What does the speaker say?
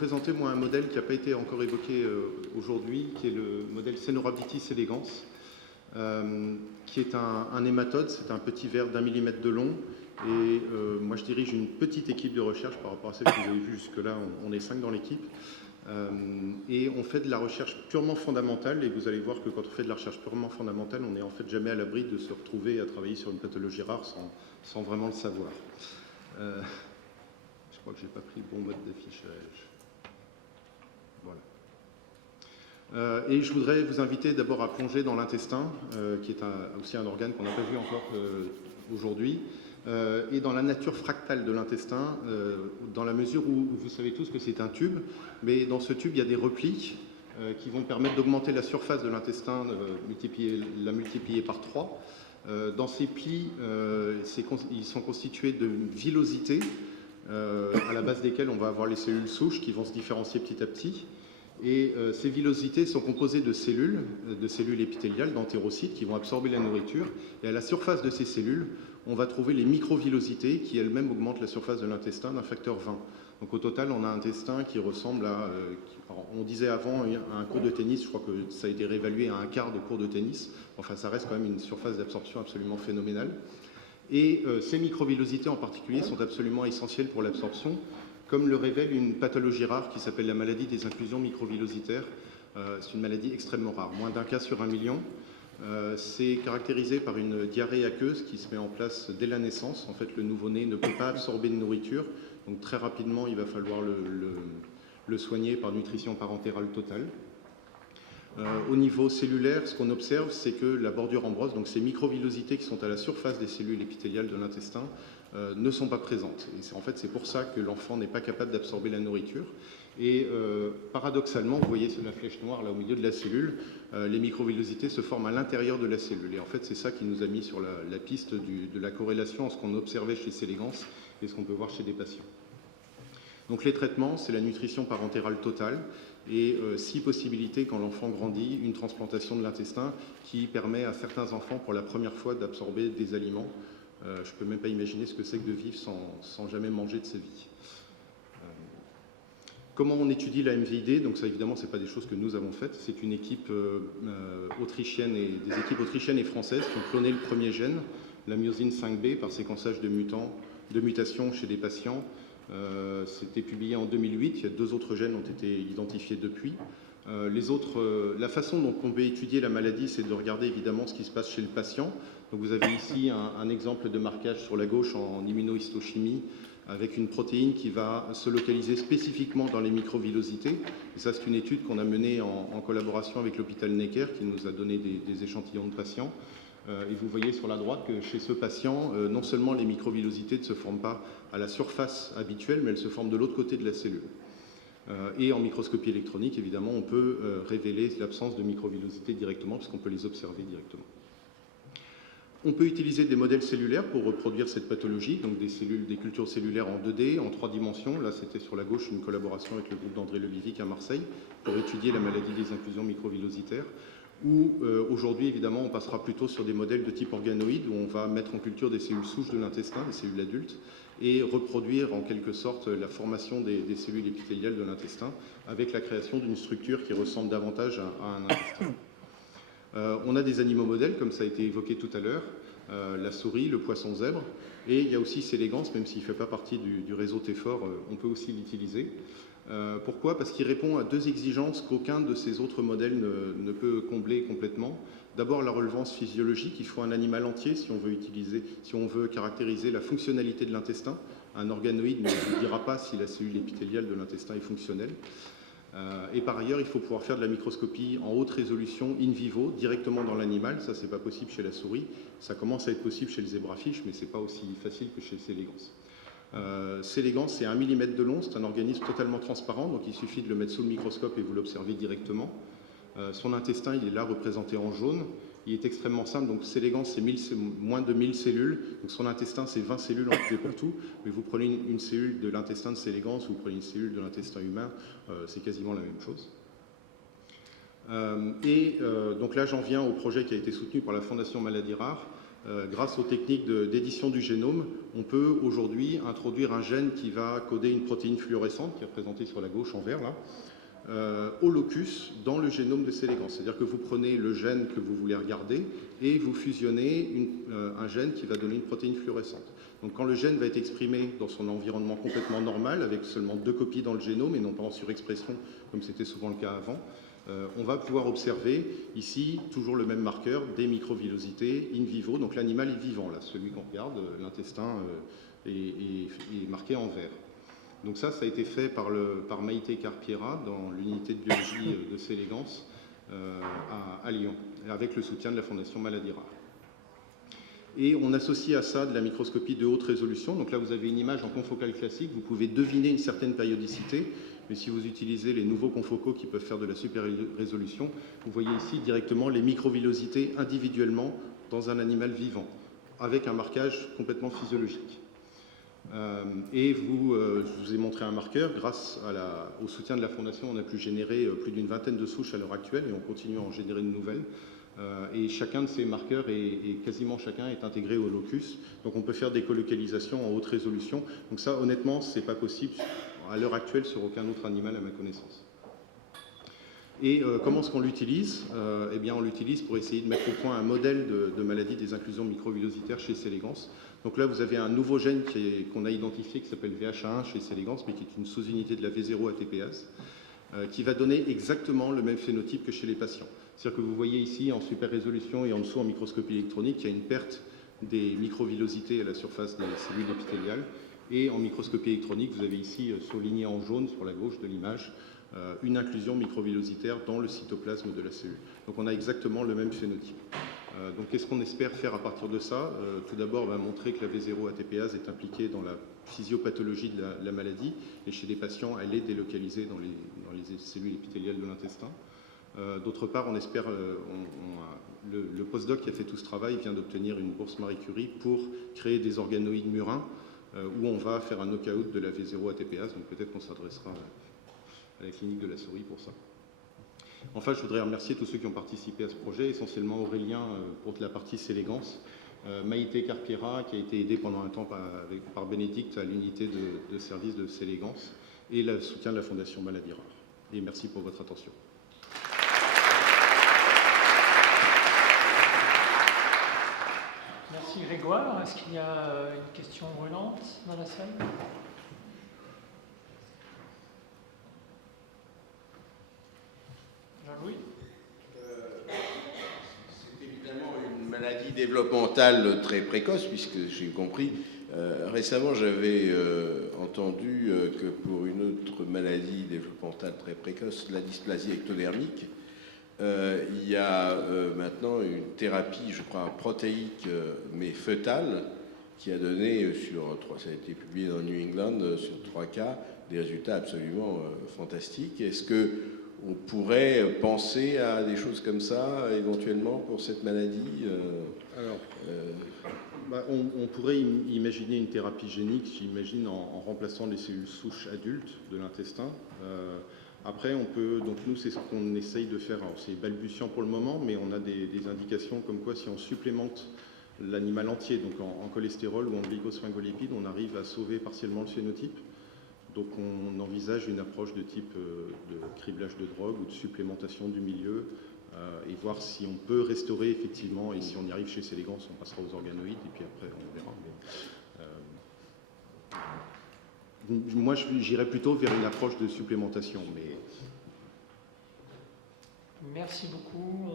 présenter moi un modèle qui n'a pas été encore évoqué aujourd'hui, qui est le modèle Caenorhabditis elegans, qui est un hématode, c'est un petit ver d'1 millimètre de long. Et moi je dirige une petite équipe de recherche par rapport à celle que vous avez vue jusque-là, on est 5 dans l'équipe. Et on fait de la recherche purement fondamentale, et vous allez voir que quand on fait de la recherche purement fondamentale, on n'est en fait jamais à l'abri de se retrouver à travailler sur une pathologie rare sans vraiment le savoir. Je crois que je n'ai pas pris le bon mode d'affichage. Voilà. Et je voudrais vous inviter d'abord à plonger dans l'intestin, qui est aussi un organe qu'on n'a pas vu encore aujourd'hui, et dans la nature fractale de l'intestin, dans la mesure où vous savez tous que c'est un tube, mais dans ce tube, il y a des replis qui vont permettre d'augmenter la surface de l'intestin, la multiplier par 3. Dans ces plis, ils sont constitués de villosités, à la base desquelles on va avoir les cellules souches qui vont se différencier petit à petit. Et ces villosités sont composées de cellules épithéliales, d'entérocytes qui vont absorber la nourriture. Et à la surface de ces cellules, on va trouver les microvillosités qui elles-mêmes augmentent la surface de l'intestin d'un facteur 20. Donc au total, on a un intestin qui ressemble à, on disait avant, à un cours de tennis. Je crois que ça a été réévalué à un quart de cours de tennis. Enfin, ça reste quand même une surface d'absorption absolument phénoménale. Et ces microvillosités en particulier sont absolument essentielles pour l'absorption, comme le révèle une pathologie rare qui s'appelle la maladie des inclusions microvillositaires. C'est une maladie extrêmement rare, moins d'un cas sur 1 million. C'est caractérisé par une diarrhée aqueuse qui se met en place dès la naissance. En fait, le nouveau-né ne peut pas absorber de nourriture, donc très rapidement, il va falloir le soigner par nutrition parentérale totale. Au niveau cellulaire, ce qu'on observe, c'est que la bordure en brosse, donc ces microvillosités qui sont à la surface des cellules épithéliales de l'intestin, ne sont pas présentes. Et en fait, c'est pour ça que l'enfant n'est pas capable d'absorber la nourriture. Et paradoxalement, vous voyez la flèche noire là au milieu de la cellule, les microvillosités se forment à l'intérieur de la cellule. Et en fait, c'est ça qui nous a mis sur la piste de la corrélation entre ce qu'on observait chez C. elegans et ce qu'on peut voir chez des patients. Donc les traitements, c'est la nutrition parentérale totale et si possibilité, quand l'enfant grandit, une transplantation de l'intestin qui permet à certains enfants pour la première fois d'absorber des aliments. Je ne peux même pas imaginer ce que c'est que de vivre sans jamais manger de sa vie. Comment on étudie la MVID? Donc ça, évidemment, ce n'est pas des choses que nous avons faites. C'est une équipe autrichienne et des équipes autrichiennes et françaises qui ont cloné le premier gène, la myosine 5B, par séquençage de mutations chez des patients. C'était publié en 2008. Il y a 2 autres gènes ont été identifiés depuis. La façon dont on peut étudier la maladie, c'est de regarder évidemment ce qui se passe chez le patient. Donc vous avez ici un exemple de marquage sur la gauche en immunohistochimie avec une protéine qui va se localiser spécifiquement dans les microvillosités. Et ça, c'est une étude qu'on a menée en collaboration avec l'hôpital Necker qui nous a donné des échantillons de patients. Et vous voyez sur la droite que chez ce patient, non seulement les microvillosités ne se forment pas à la surface habituelle, mais elles se forment de l'autre côté de la cellule. Et en microscopie électronique, évidemment, on peut révéler l'absence de microvillosités directement, puisqu'on peut les observer directement. On peut utiliser des modèles cellulaires pour reproduire cette pathologie, donc des cultures cellulaires en 2D, en 3 dimensions. Là, c'était sur la gauche une collaboration avec le groupe d'André Lebivic à Marseille pour étudier la maladie des inclusions microvillositaires. Où aujourd'hui, évidemment, on passera plutôt sur des modèles de type organoïde, où on va mettre en culture des cellules souches de l'intestin, des cellules adultes, et reproduire en quelque sorte la formation des cellules épithéliales de l'intestin, avec la création d'une structure qui ressemble davantage à un intestin. On a des animaux modèles, comme ça a été évoqué tout à l'heure, la souris, le poisson zèbre, et il y a aussi C. elegans, même s'il ne fait pas partie du réseau TEFOR, on peut aussi l'utiliser. Pourquoi? Parce qu'il répond à 2 exigences qu'aucun de ces autres modèles ne peut combler complètement. D'abord, la relevance physiologique. Il faut un animal entier si on veut caractériser la fonctionnalité de l'intestin. Un organoïde ne vous dira pas si la cellule épithéliale de l'intestin est fonctionnelle. Et par ailleurs, il faut pouvoir faire de la microscopie en haute résolution in vivo, directement dans l'animal. Ça, c'est pas possible chez la souris. Ça commence à être possible chez le zébrafiche, mais c'est pas aussi facile que chez C. elegans. C. elegans, c'est 1 millimètre de long, c'est un organisme totalement transparent, donc il suffit de le mettre sous le microscope et vous l'observez directement. Son intestin, il est là représenté en jaune. Il est extrêmement simple, donc C. elegans, c'est moins de 1000 cellules, donc son intestin, c'est 20 cellules en tout et pour tout, mais vous prenez une cellule de l'intestin de C. elegans, ou vous prenez une cellule de l'intestin humain, c'est quasiment la même chose. Donc là, j'en viens au projet qui a été soutenu par la Fondation Maladies Rares. Grâce aux techniques d'édition du génome, on peut aujourd'hui introduire un gène qui va coder une protéine fluorescente, qui est représentée sur la gauche en vert, là, au locus dans le génome de Célégance. C'est-à-dire que vous prenez le gène que vous voulez regarder et vous fusionnez un gène qui va donner une protéine fluorescente. Donc quand le gène va être exprimé dans son environnement complètement normal, avec seulement 2 copies dans le génome et non pas en surexpression, comme c'était souvent le cas avant, on va pouvoir observer ici toujours le même marqueur des microvillosités in vivo. Donc l'animal est vivant, là, celui qu'on regarde, l'intestin est marqué en vert. Donc ça a été fait par Maïté Carpiera dans l'unité de biologie de Célégance à Lyon, avec le soutien de la Fondation Maladies Rares. Et on associe à ça de la microscopie de haute résolution. Donc là, vous avez une image en confocal classique, vous pouvez deviner une certaine périodicité, mais si vous utilisez les nouveaux confocaux qui peuvent faire de la super résolution, vous voyez ici directement les microvillosités individuellement dans un animal vivant, avec un marquage complètement physiologique. Je vous ai montré un marqueur. Grâce au soutien de la Fondation, on a pu générer plus d'une vingtaine de souches à l'heure actuelle et on continue à en générer de nouvelles. Et chacun de ces marqueurs, quasiment chacun, est intégré au locus. Donc on peut faire des colocalisations en haute résolution. Donc ça, honnêtement, ce n'est pas possible à l'heure actuelle sur aucun autre animal à ma connaissance. Et comment est-ce qu'on l'utilise? Eh bien, on l'utilise pour essayer de mettre au point un modèle de maladie des inclusions microvillositaires chez Célégance. Donc là, vous avez un nouveau gène qu'on a identifié qui s'appelle VHA1 chez Célégance, mais qui est une sous-unité de la V0 ATPase, qui va donner exactement le même phénotype que chez les patients. C'est-à-dire que vous voyez ici en super résolution et en dessous en microscopie électronique, il y a une perte des microvillosités à la surface des cellules épithéliales. Et en microscopie électronique, vous avez ici surligné en jaune sur la gauche de l'image une inclusion microvillositaire dans le cytoplasme de la cellule. Donc on a exactement le même phénotype. Donc qu'est-ce qu'on espère faire à partir de ça? Tout d'abord, on va montrer que la V0 ATPase est impliquée dans la physiopathologie de la maladie, et chez les patients, elle est délocalisée dans les cellules épithéliales de l'intestin. D'autre part, on espère, le postdoc qui a fait tout ce travail vient d'obtenir une bourse Marie Curie pour créer des organoïdes murins où on va faire un knockout de la V0 ATPase, donc peut-être qu'on s'adressera à la clinique de la souris pour ça. Enfin, je voudrais remercier tous ceux qui ont participé à ce projet, essentiellement Aurélien pour la partie Célégance, Maïté Carpiera qui a été aidée pendant un temps par Bénédicte à l'unité de service de Célégance, et le soutien de la Fondation Maladies Rares. Et merci pour votre attention. Merci Grégoire. Est-ce qu'il y a une question brûlante dans la salle? Jean-Louis? C'est évidemment une maladie développementale très précoce, puisque j'ai compris. Récemment, j'avais entendu que pour une autre maladie développementale très précoce, la dysplasie ectodermique, il y a maintenant une thérapie, je crois, protéique, mais fœtale, qui a donné, ça a été publié dans New England, sur 3 cas, des résultats absolument fantastiques. Est-ce qu'on pourrait penser à des choses comme ça, éventuellement, pour cette maladie? On pourrait imaginer une thérapie génique, j'imagine, en remplaçant les cellules souches adultes de l'intestin. Après, donc nous, c'est ce qu'on essaye de faire. C'est balbutiant pour le moment, mais on a des indications comme quoi si on supplémente l'animal entier, donc en cholestérol ou en glycosphingolipides, on arrive à sauver partiellement le phénotype. Donc on envisage une approche de type de criblage de drogue ou de supplémentation du milieu, et voir si on peut restaurer effectivement, et si on y arrive chez Célégance, on passera aux organoïdes, et puis après on verra. Moi, j'irais plutôt vers une approche de supplémentation. Mais... Merci beaucoup.